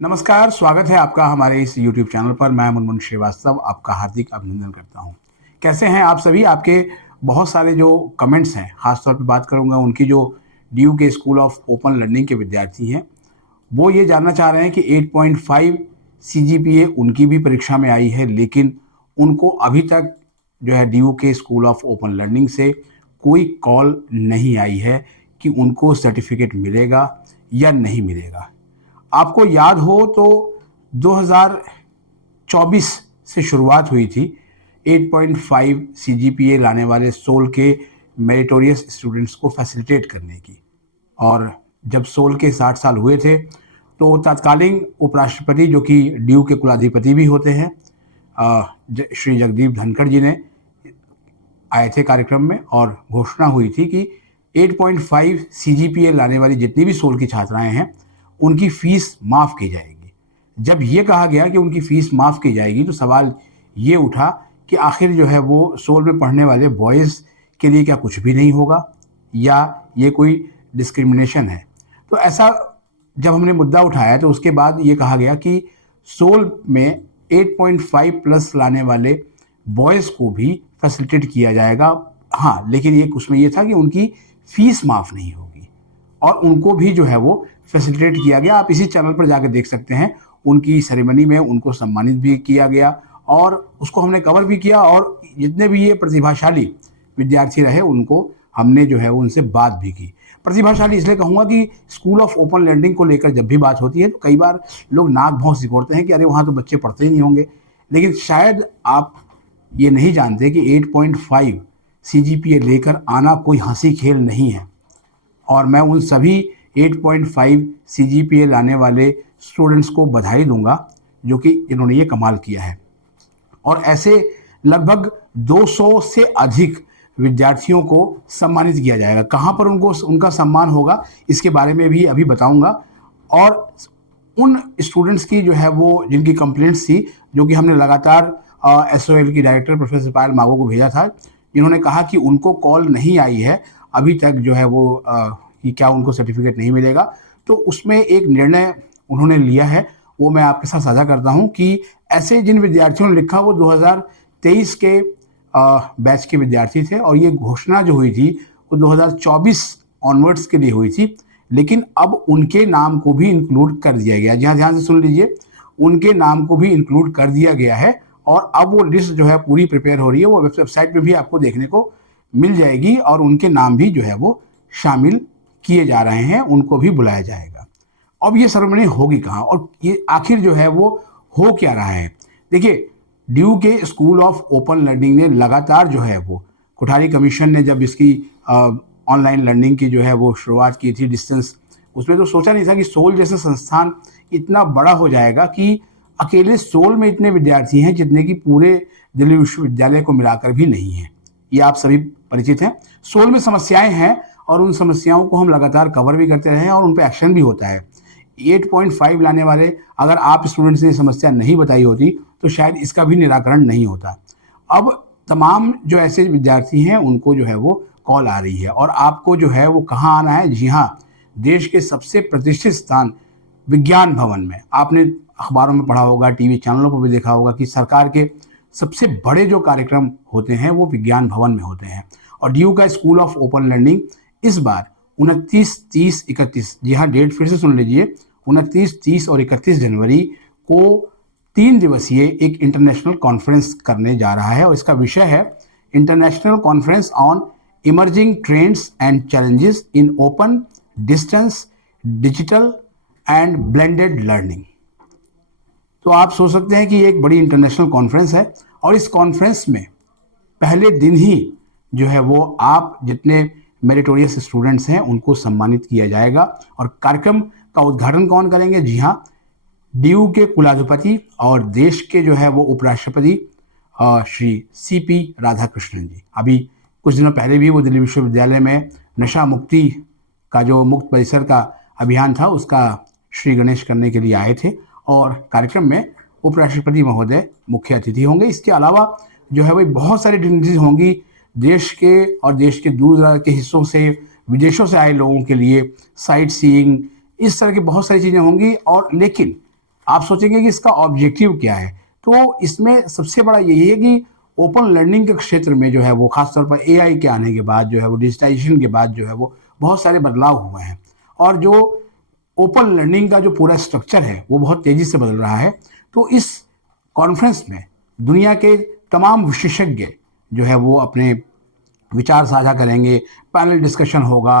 नमस्कार, स्वागत है आपका हमारे इस यूट्यूब चैनल पर। मैं मुनमुन श्रीवास्तव आपका हार्दिक अभिनंदन करता हूँ। कैसे हैं आप सभी? आपके बहुत सारे जो कमेंट्स हैं, ख़ासतौर पे बात करूँगा उनकी जो डीयू के स्कूल ऑफ ओपन लर्निंग के विद्यार्थी हैं, वो ये जानना चाह रहे हैं कि 8.5 सीजीपीए उनकी भी परीक्षा में आई है, लेकिन उनको अभी तक जो है डीयू के स्कूल ऑफ ओपन लर्निंग से कोई कॉल नहीं आई है कि उनको सर्टिफ़िकेट मिलेगा या नहीं मिलेगा। आपको याद हो तो 2024 से शुरुआत हुई थी 8.5 सीजीपीए लाने वाले सोल के मेरिटोरियस स्टूडेंट्स को फैसिलिटेट करने की। और जब सोल के 60 साल हुए थे तो तत्कालीन उपराष्ट्रपति, जो कि डीयू के कुलाधिपति भी होते हैं, श्री जगदीप धनखड़ जी ने आए थे कार्यक्रम में और घोषणा हुई थी कि 8.5 सीजीपीए लाने वाली जितनी भी सोल की छात्राएं हैं उनकी फीस माफ़ की जाएगी। जब ये कहा गया कि उनकी फ़ीस माफ़ की जाएगी तो सवाल ये उठा कि आखिर जो है वो सोल में पढ़ने वाले बॉयज़ के लिए क्या कुछ भी नहीं होगा या ये कोई डिस्क्रिमिनेशन है। तो ऐसा जब हमने मुद्दा उठाया तो उसके बाद ये कहा गया कि सोल में 8.5 प्लस लाने वाले बॉयज़ को भी फैसिलिटेट किया जाएगा। हाँ, लेकिन ये उसमें ये था कि उनकी फ़ीस माफ़ नहीं होगी और उनको भी जो है वो फैसिलिटेट किया गया। आप इसी चैनल पर जाकर देख सकते हैं, उनकी सेरेमनी में उनको सम्मानित भी किया गया और उसको हमने कवर भी किया और जितने भी ये प्रतिभाशाली विद्यार्थी रहे उनको हमने जो है उनसे बात भी की। प्रतिभाशाली इसलिए कहूँगा कि स्कूल ऑफ ओपन लर्निंग को लेकर जब भी बात होती है तो कई बार लोग नाक भौं सिकोड़ते हैं कि अरे वहाँ तो बच्चे पढ़ते ही नहीं होंगे, लेकिन शायद आप ये नहीं जानते कि 8.5 सीजीपीए लेकर आना कोई हंसी खेल नहीं है। और मैं उन सभी 8.5 सीजीपीए लाने वाले स्टूडेंट्स को बधाई दूंगा जो कि इन्होंने ये कमाल किया है। और ऐसे लगभग 200 से अधिक विद्यार्थियों को सम्मानित किया जाएगा। कहाँ पर उनका सम्मान होगा इसके बारे में भी अभी बताऊंगा। और उन स्टूडेंट्स की जो है वो जिनकी कंप्लेंट्स थी, जो कि हमने लगातार एसओएल की डायरेक्टर प्रोफेसर पायल मागो को भेजा था, जिन्होंने कहा कि उनको कॉल नहीं आई है अभी तक जो है वो कि क्या उनको सर्टिफिकेट नहीं मिलेगा। तो उसमें एक निर्णय उन्होंने लिया है, वो मैं आपके साथ साझा करता हूं कि ऐसे जिन विद्यार्थियों ने लिखा वो 2023 के बैच के विद्यार्थी थे और ये घोषणा जो हुई थी वो 2024 ऑनवर्ड्स के लिए हुई थी, लेकिन अब उनके नाम को भी इंक्लूड कर दिया गया। जी हाँ, ध्यान से सुन लीजिए, उनके नाम को भी इंक्लूड कर दिया गया है और अब वो लिस्ट जो है पूरी प्रिपेयर हो रही है, वो वेबसाइट पे भी आपको देखने को मिल जाएगी और उनके नाम भी जो है वो शामिल किए जा रहे हैं, उनको भी बुलाया जाएगा। अब ये सेरेमनी होगी कहाँ और ये आखिर जो है वो हो क्या रहा है? देखिए, डीयू के स्कूल ऑफ ओपन लर्निंग ने लगातार जो है वो कोठारी कमीशन ने जब इसकी ऑनलाइन लर्निंग की जो है वो शुरुआत की थी डिस्टेंस, उसमें तो सोचा नहीं था कि सोल जैसे संस्थान इतना बड़ा हो जाएगा कि अकेले सोल में इतने विद्यार्थी हैं जितने कि पूरे दिल्ली विश्वविद्यालय को मिलाकर भी नहीं है। ये आप सभी परिचित हैं। सोल में समस्याएं हैं और उन समस्याओं को हम लगातार कवर भी करते रहे हैं और उन पर एक्शन भी होता है। 8.5 लाने वाले अगर आप स्टूडेंट्स ने समस्या नहीं बताई होती तो शायद इसका भी निराकरण नहीं होता। अब तमाम जो ऐसे विद्यार्थी हैं उनको जो है वो कॉल आ रही है और आपको जो है वो कहाँ आना है? जी हाँ, देश के सबसे प्रतिष्ठित स्थान विज्ञान भवन में। आपने अखबारों में पढ़ा होगा, टीवी चैनलों पर भी देखा होगा कि सरकार के सबसे बड़े जो कार्यक्रम होते हैं वो विज्ञान भवन में होते हैं। और डीयू का स्कूल ऑफ ओपन लर्निंग इस बार 29, 30, 31, जी हाँ, डेट फिर से सुन लीजिए, 29, 30 और 31 जनवरी को 3 दिवसीय एक इंटरनेशनल कॉन्फ्रेंस करने जा रहा है और इसका विषय है international conference on emerging trends and challenges in open, distance, digital and blended learning. तो आप सोच सकते हैं कि ये एक बड़ी इंटरनेशनल कॉन्फ्रेंस है और इस कॉन्फ्रेंस में पहले दिन ही जो है वो आप जितने मेरिटोरियस स्टूडेंट्स हैं उनको सम्मानित किया जाएगा। और कार्यक्रम का उद्घाटन कौन करेंगे? जी हाँ, डीयू के कुलाधिपति और देश के जो है वो उपराष्ट्रपति श्री सीपी राधाकृष्णन जी। अभी कुछ दिनों पहले भी वो दिल्ली विश्वविद्यालय में नशा मुक्ति का जो मुक्त परिसर का अभियान था उसका श्री गणेश करने के लिए आए थे और कार्यक्रम में उपराष्ट्रपति महोदय मुख्य अतिथि होंगे। इसके अलावा जो है वही बहुत सारी डिग्निटीज होंगी देश के और देश के दूर दराज के हिस्सों से, विदेशों से आए लोगों के लिए साइट सीइंग, इस तरह की बहुत सारी चीज़ें होंगी। और लेकिन आप सोचेंगे कि इसका ऑब्जेक्टिव क्या है। तो इसमें सबसे बड़ा यही है कि ओपन लर्निंग के क्षेत्र में जो है वो खासतौर पर एआई के आने के बाद जो है वो डिजिटाइजेशन के बाद जो है वो बहुत सारे बदलाव हुए हैं, और जो ओपन लर्निंग का जो पूरा स्ट्रक्चर है वो बहुत तेजी से बदल रहा है। तो इस कॉन्फ्रेंस में दुनिया के तमाम विशेषज्ञ जो है वो अपने विचार साझा करेंगे, पैनल डिस्कशन होगा,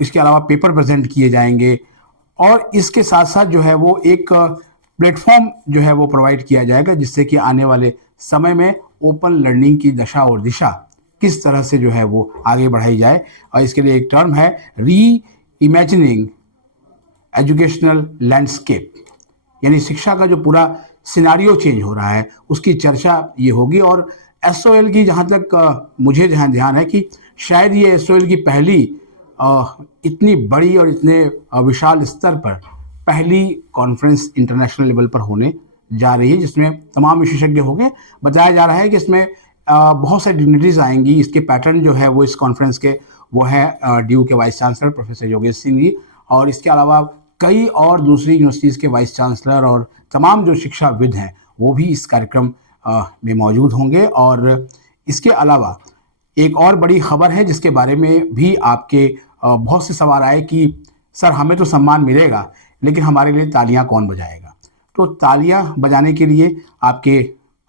इसके अलावा पेपर प्रेजेंट किए जाएंगे, और इसके साथ साथ जो है वो एक प्लेटफॉर्म जो है वो प्रोवाइड किया जाएगा जिससे कि आने वाले समय में ओपन लर्निंग की दशा और दिशा किस तरह से जो है वो आगे बढ़ाई जाए। और इसके लिए एक टर्म है री इमेजिनिंग एजुकेशनल लैंडस्केप, यानी शिक्षा का जो पूरा सिनारियो चेंज हो रहा है उसकी चर्चा ये होगी। और एसओएल की जहाँ तक मुझे जहाँ ध्यान है कि शायद ये एसओएल की पहली इतनी बड़ी और इतने विशाल स्तर पर पहली कॉन्फ्रेंस इंटरनेशनल लेवल पर होने जा रही है जिसमें तमाम विशेषज्ञ होंगे। बताया जा रहा है कि इसमें बहुत सारी डिग्निटरीज आएंगी। इसके पैटर्न जो है वो इस कॉन्फ्रेंस के वो है ड्यू के vice chancellor professor Yogesh Singh ji, और इसके अलावा कई और दूसरी यूनिवर्सिटीज़ के वाइस चांसलर और तमाम जो शिक्षाविद हैं वो भी इस कार्यक्रम में मौजूद होंगे। और इसके अलावा एक और बड़ी खबर है जिसके बारे में भी आपके बहुत से सवाल आए कि सर हमें तो सम्मान मिलेगा लेकिन हमारे लिए तालियां कौन बजाएगा। तो तालियां बजाने के लिए आपके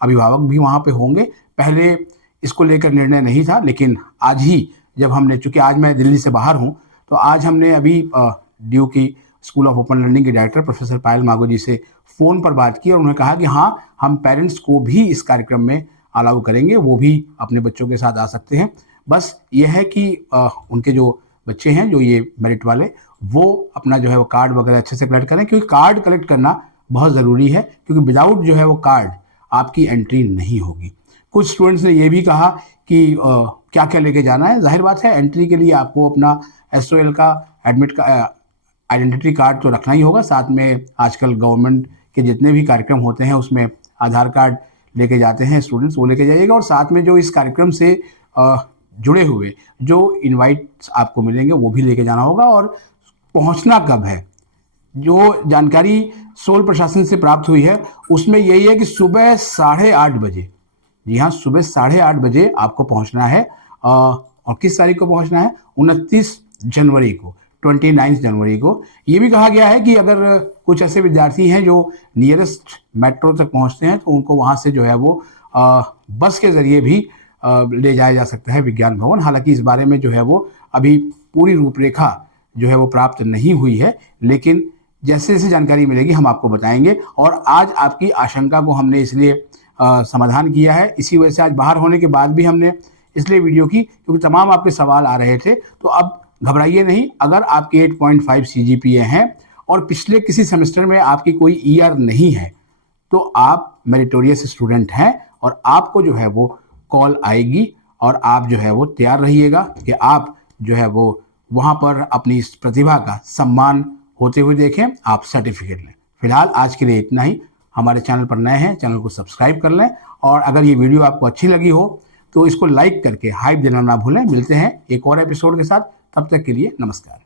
अभिभावक भी वहाँ पे होंगे। पहले इसको लेकर निर्णय नहीं था, लेकिन आज ही जब हमने, चूँकि आज मैं दिल्ली से बाहर हूँ, तो आज हमने अभी ड्यू की स्कूल ऑफ ओपन लर्निंग के डायरेक्टर प्रोफेसर पायल मागो जी से फ़ोन पर बात की और उन्होंने कहा कि हाँ, हम पेरेंट्स को भी इस कार्यक्रम में अलाउ करेंगे, वो भी अपने बच्चों के साथ आ सकते हैं। बस ये है कि उनके जो बच्चे हैं जो ये मेरिट वाले, वो अपना जो है वो कार्ड वगैरह अच्छे से कलेक्ट करें, क्योंकि कार्ड कलेक्ट करना बहुत ज़रूरी है, क्योंकि विदाउट जो है वो कार्ड आपकी एंट्री नहीं होगी। कुछ स्टूडेंट्स ने ये भी कहा कि क्या क्या लेके जाना है। जाहिर बात है, एंट्री के लिए आपको अपना एसओएल का एडमिट का आइडेंटिटी कार्ड तो रखना ही होगा। साथ में आजकल गवर्नमेंट के जितने भी कार्यक्रम होते हैं उसमें आधार कार्ड लेके जाते हैं स्टूडेंट्स, वो लेके जाइएगा। और साथ में जो इस कार्यक्रम से जुड़े हुए जो इनवाइट्स आपको मिलेंगे वो भी लेके जाना होगा। और पहुंचना कब है, जो जानकारी सोल प्रशासन से प्राप्त हुई है उसमें यही है कि सुबह 8:30 बजे, जी हाँ, सुबह 8:30 बजे आपको पहुंचना है। और किस तारीख को पहुंचना है? 29 जनवरी को, 29 जनवरी को। ये भी कहा गया है कि अगर कुछ ऐसे विद्यार्थी हैं जो नियरेस्ट मेट्रो तक पहुंचते हैं तो उनको वहां से जो है वो बस के जरिए भी ले जाया जा सकता है विज्ञान भवन। हालांकि इस बारे में जो है वो अभी पूरी रूपरेखा जो है वो प्राप्त नहीं हुई है, लेकिन जैसे जैसे जानकारी मिलेगी हम आपको बताएंगे। और आज आपकी आशंका को हमने इसलिए समाधान किया है, इसी वजह से आज बाहर होने के बाद भी हमने इसलिए वीडियो की, क्योंकि तमाम आपके सवाल आ रहे थे। तो अब घबराइए नहीं, अगर आपके 8.5 CGPA हैं और पिछले किसी सेमेस्टर में आपकी कोई ER नहीं है तो आप मेरिटोरियस स्टूडेंट हैं और आपको जो है वो कॉल आएगी और आप जो है वो तैयार रहिएगा कि आप जो है वो वहाँ पर अपनी इस प्रतिभा का सम्मान होते हुए देखें, आप सर्टिफिकेट लें। फिलहाल आज के लिए इतना ही। हमारे चैनल पर नए हैं, चैनल को सब्सक्राइब कर लें, और अगर ये वीडियो आपको अच्छी लगी हो तो इसको लाइक करके हाइप देना ना भूलें। मिलते हैं एक और एपिसोड के साथ, तब तक के लिए नमस्कार।